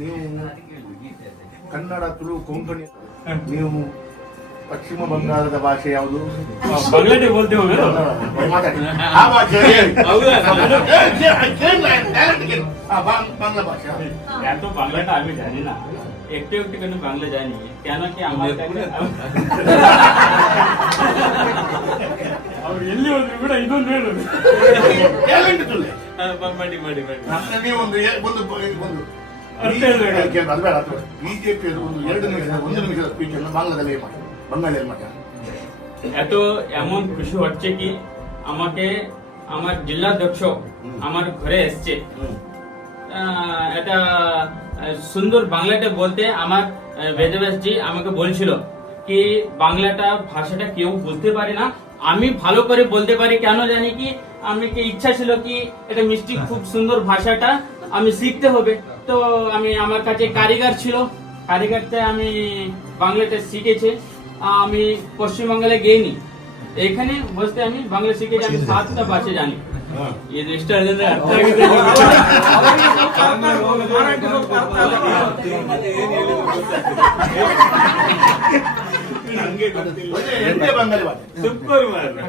ನೀವು ಕನ್ನಡ, ತುಳು, ಕೊಂಕಣಿ. ನೀವು ಪಶ್ಚಿಮ ಬಂಗಾಳದ ಭಾಷೆ ಯಾವುದು? बांग्लादेश बोलते हो ना? ಮಾತಾಡಿ. ಆ ಭಾಷೆ ಹೇಳಿ. ಹೌದಾ? बांग्ला भाषा. या तो बांग्ला का आम्ही जाणे ना एकटे एकटे कधी बांग्ला जाणे त्यानं की आम्हाला ಅವ್ರು ಎಲ್ಲಿ ಹೋದ್ರು ಕೂಡ ಇದೊಂದು ಹೇಳೋದು ಟ್ಯಾಲೆಂಟ್ ತುಳ್ಳೆ. ಮಾಡಿ ಮಾಡಿ ಮಾಡಿ ನೀವು ಒಂದು ಒಂದು ಅಷ್ಟೇ ಹೇಳ್ಬೇಕು. ಅದು ಬೇಡ, ಅದು ಬಿಜೆಪಿ ಒಂದು 1 ನಿಮಿಷದ ಸ್ಪೀಚ್ ಅನ್ನು বাংলাದಲ್ಲಿ ಮಾಡಿ, বাঙালির মাঠে। এত এমন খুশি হচ্ছে কি আমাকে আমার জেলাধ্যক্ষ আমার ঘরে এসছে এটা সুন্দর বাংলাটা বলতে আমার বেদব্যাস জি আমাকে বলছিল কি বাংলাটা ভাষাটা কেউ বুঝতে পারে না, আমি ভালো করে বলতে পারি। কেন জানি কি আমি কি ইচ্ছা ছিল কি এটা মিষ্টি খুব সুন্দর ভাষাটা আমি শিখতে হবে। তো আমি আমার কাছে কারিগর ছিল, কারিগরতে আমি বাংলাটা শিখেছি। আমি পশ্চিমবঙ্গে গেইনি, এখানে বসতে আমি বাংলা শিখেছি। আমি 7টা ভাষা জানি। ये रजिस्टर जनरे अर्थ ಆಗಿದೆ ನಂಗೆ ಗೊತ್ತಿಲ್ಲ. ಎಂಟೇ ಬಂಗಾಳಿ ಭಾಷೆ. ಸೂಪರ್ ಮಾರ್ರೆ।